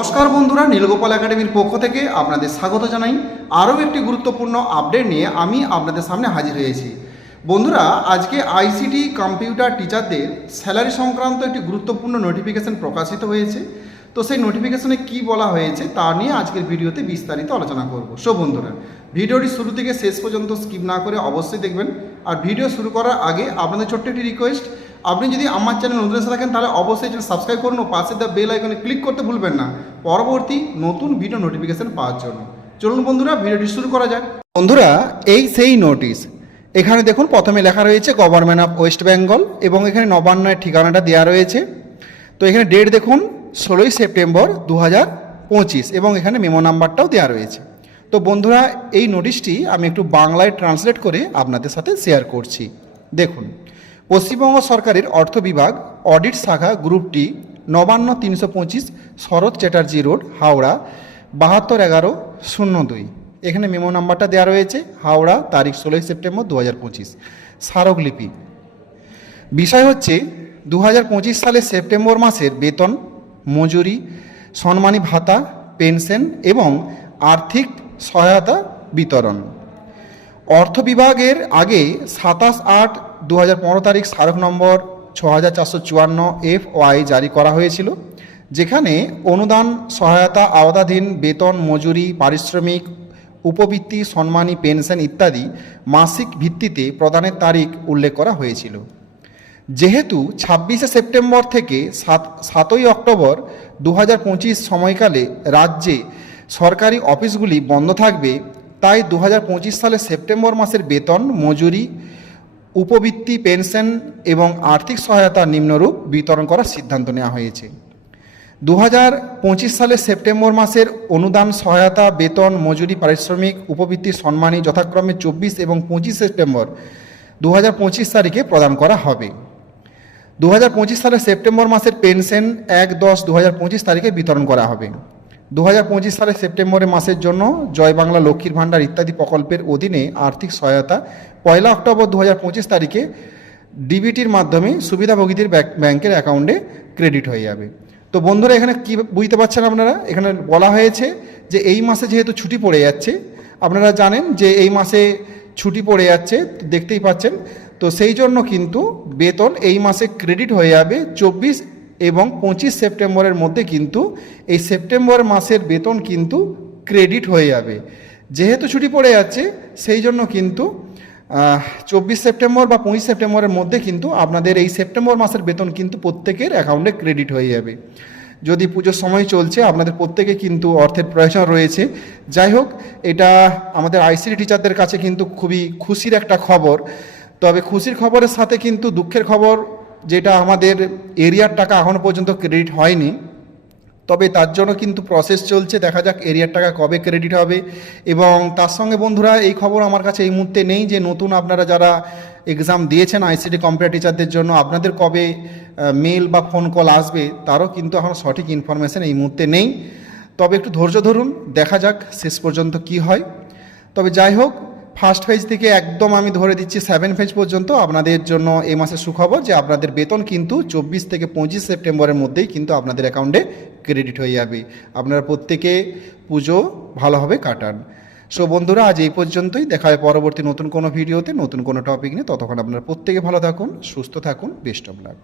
নমস্কার বন্ধুরা, নীলগোপাল একাডেমির পক্ষ থেকে আপনাদের স্বাগত জানাই। আরও একটি গুরুত্বপূর্ণ আপডেট নিয়ে আমি আপনাদের সামনে হাজির হয়েছি। বন্ধুরা, আজকে আইসিটি কম্পিউটার টিচারদের স্যালারি সংক্রান্ত একটি গুরুত্বপূর্ণ নোটিফিকেশন প্রকাশিত হয়েছে। তো সেই নোটিফিকেশনে কি বলা হয়েছে তা নিয়ে আজকের ভিডিওতে বিস্তারিত আলোচনা করব। সো বন্ধুরা, ভিডিওটি শুরু থেকে শেষ পর্যন্ত স্কিপ না করে অবশ্যই দেখবেন। আর ভিডিও শুরু করার আগে আপনাদের ছোট্ট একটি রিকোয়েস্ট আপনি যদি আমার চ্যানেল নতুন এসে থাকেন, তাহলে অবশ্যই চ্যানেল সাবস্ক্রাইব করুন ও পাশে দ্য বেল আইকনে ক্লিক করতে ভুলবেন না। পরবর্তী নতুন ভিডিও নোটিফিকেশন পাওয়ার জন্য। চলুন বন্ধুরা ভিডিওটি শুরু করা যাক। বন্ধুরা, এই সেই নোটিশ এখানে দেখুন, প্রথমে লেখা রয়েছে গভর্নমেন্ট অফ ওয়েস্ট বেঙ্গল এবং এখানে নবান্নের ঠিকানাটা দেওয়া রয়েছে। তো এখানে ডেট দেখুন, ষোলোই সেপ্টেম্বর দু হাজার পঁচিশ এবং এখানে মেমো নাম্বারটাও দেওয়া রয়েছে। তো বন্ধুরা, এই নোটিশটি আমি একটু বাংলায় ট্রান্সলেট করে আপনাদের সাথে শেয়ার করছি। দেখুন পশ্চিমবঙ্গ সরকারের অর্থ বিভাগ, অডিট শাখা গ্রুপটি নবান্ন তিনশো পঁচিশ, শরৎ চ্যাটার্জি রোড, হাওড়া, বাহাত্তর এগারো, শূন্য দুই। এখানে মেমো নাম্বারটা দেওয়া রয়েছে, হাওড়া, তারিখ ষোলোই সেপ্টেম্বর দু হাজার পঁচিশ। স্মারকলিপি। বিষয় হচ্ছে দু হাজার পঁচিশ সালের সেপ্টেম্বর মাসের বেতন, মজুরি সম্মানী ভাতা, পেনশন এবং আর্থিক সহায়তা বিতরণ। অর্থ বিভাগের আগে সাতাশ আট দু তারিখ স্মারক নম্বর ছ হাজার চারশো চুয়ান্ন এফ ওয়াই জারি করা হয়েছিল, যেখানে অনুদান, সহায়তা, আওতাধীন বেতন, মজুরি, পারিশ্রমিক, উপবৃত্তি, সম্মানী, পেনশন ইত্যাদি মাসিক ভিত্তিতে প্রদানের তারিখ উল্লেখ করা হয়েছিল। যেহেতু ছাব্বিশে সেপ্টেম্বর থেকে সাত, সাতই অক্টোবর দু হাজার পঁচিশ সময়কালে রাজ্যে সরকারি অফিসগুলি বন্ধ থাকবে তাই দু সালের সেপ্টেম্বর মাসের বেতন, মজুরি, উপবৃত্তি, পেনশন এবং আর্থিক সহায়তা নিম্নরূপ বিতরণ করার সিদ্ধান্ত নেওয়া হয়েছে। দু হাজার পঁচিশ সালের সেপ্টেম্বর মাসের অনুদান সহায়তা, বেতন, মজুরি, পারিশ্রমিক, উপবৃত্তি, সম্মানী যথাক্রমে চব্বিশ এবং পঁচিশ সেপ্টেম্বর দু হাজার পঁচিশ তারিখে প্রদান করা হবে। দু হাজার পঁচিশ সালের সেপ্টেম্বর মাসের পেনশন এক দশ দু হাজার পঁচিশ তারিখে বিতরণ করা হবে। দু পঁচিশ সালের সেপ্টেম্বরের মাসের জন্য জয় বাংলা লক্ষ্মীর ভাণ্ডার ইত্যাদি প্রকল্পের অধীনে আর্থিক সহায়তা। পয়লা অক্টোবর দু হাজার পঁচিশ তারিখে ডিবিটির মাধ্যমে সুবিধাভোগীদের ব্যাক- ব্যাংকের অ্যাকাউন্টে ক্রেডিট হয়ে যাবে। তো বন্ধুরা, এখানে কি বুঝতে পারছেন আপনারা? এখানে বলা হয়েছে যে এই মাসে যেহেতু ছুটি পড়ে যাচ্ছে, আপনারা জানেন যে এই মাসে ছুটি পড়ে যাচ্ছে, দেখতেই পাচ্ছেন। তো সেই জন্য কিন্তু বেতন এই মাসে ক্রেডিট হয়ে যাবে চব্বিশ এবং পঁচিশ সেপ্টেম্বরের মধ্যে কিন্তু এই সেপ্টেম্বর মাসের বেতন কিন্তু ক্রেডিট হয়ে যাবে। যেহেতু ছুটি পড়ে যাচ্ছে, সেই জন্য কিন্তু চব্বিশ সেপ্টেম্বর বা পঁচিশ সেপ্টেম্বরের মধ্যে কিন্তু আপনাদের এই সেপ্টেম্বর মাসের বেতন কিন্তু প্রত্যেকের অ্যাকাউন্টে ক্রেডিট হয়ে যাবে। যদি পুজোর সময় চলছে, আপনাদের প্রত্যেকে কিন্তু অর্থের প্রয়োজন রয়েছে। যাই হোক, এটা আমাদের আইসিডি টিচারদের কাছে কিন্তু খুবই খুশির একটা খবর। তবে খুশির খবরের সাথে কিন্তু দুঃখের খবর যেটা আমাদের এরিয়ার টাকা এখনও পর্যন্ত ক্রেডিট হয়নি। তবে তার জন্য কিন্তু প্রসেস চলছে। দেখা যাক এরিয়ার টাকা কবে ক্রেডিট হবে। এবং তার সঙ্গে বন্ধুরা, এই খবর আমার কাছে এই মুহূর্তে নেই যে নতুন আপনারা যারা এক্সাম দিয়েছেন আইসিটি কম্পিউটার টিচারদের জন্য, আপনাদের কবে মেল বা ফোন কল আসবে, তারও কিন্তু এখন সঠিক ইনফরমেশন এই মুহূর্তে নেই। তবে একটু ধৈর্য ধরুন, দেখা যাক শেষ পর্যন্ত কি হয়। তবে যাই হোক ফার্স্ট ফেজ থেকে একদম আমি ধরে দিচ্ছি সেভেন ফেজ পর্যন্ত আপনাদের জন্য এই মাসের সুখবর যে আপনাদের বেতন কিন্তু চব্বিশ থেকে পঁচিশ সেপ্টেম্বরের মধ্যেই কিন্তু আপনাদের অ্যাকাউন্টে ক্রেডিট হয়ে যাবে। আপনারা প্রত্যেকে পুজো ভালোভাবে কাটান। সো বন্ধুরা, আজ এই পর্যন্তই। দেখা হয় পরবর্তী নতুন কোনো ভিডিওতে নতুন কোনো টপিক নিয়ে। ততক্ষণ আপনারা প্রত্যেকে ভালো থাকুন, সুস্থ থাকুন বেস্ট অফ লাক